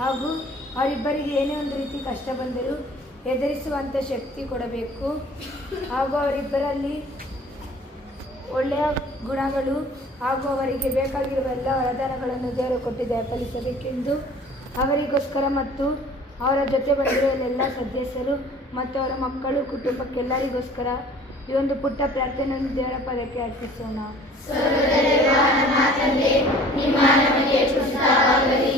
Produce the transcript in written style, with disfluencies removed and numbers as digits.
ಹಾಗೂ ಅವರಿಬ್ಬರಿಗೆ ಏನೇ ಒಂದು ರೀತಿ ಕಷ್ಟ ಬಂದರೂ ಎದುರಿಸುವಂಥ ಶಕ್ತಿ ಕೊಡಬೇಕು. ಹಾಗೂ ಅವರಿಬ್ಬರಲ್ಲಿ ಒಳ್ಳೆಯ ಗುಣಗಳು ಹಾಗೂ ಅವರಿಗೆ ಬೇಕಾಗಿರುವ ಎಲ್ಲ ವರದಾನಗಳನ್ನು ದೇವರು ಕೊಟ್ಟಿದ್ದಾರೆ ಫಲಿಸಬೇಕೆಂದು ಅವರಿಗೋಸ್ಕರ ಮತ್ತು ಅವರ ಜೊತೆ ಬಂದಿರೋ ಎಲ್ಲ ಸದಸ್ಯರು ಮತ್ತು ಅವರ ಮಕ್ಕಳು ಕುಟುಂಬಕ್ಕೆಲ್ಲರಿಗೋಸ್ಕರ ಈ ಒಂದು ಪುಟ್ಟ ಪ್ರಾರ್ಥನೆಯನ್ನು ದೇವರ ಪದಕ್ಕೆ ಅರ್ಪಿಸೋಣ. ಸರ್ವದೈವ ನಮ್ಮ ತಂದೆ, ನಿಮ್ಮ ನಾಮಕ್ಕೆ ಪೂಜಿತವಾಗಲಿ.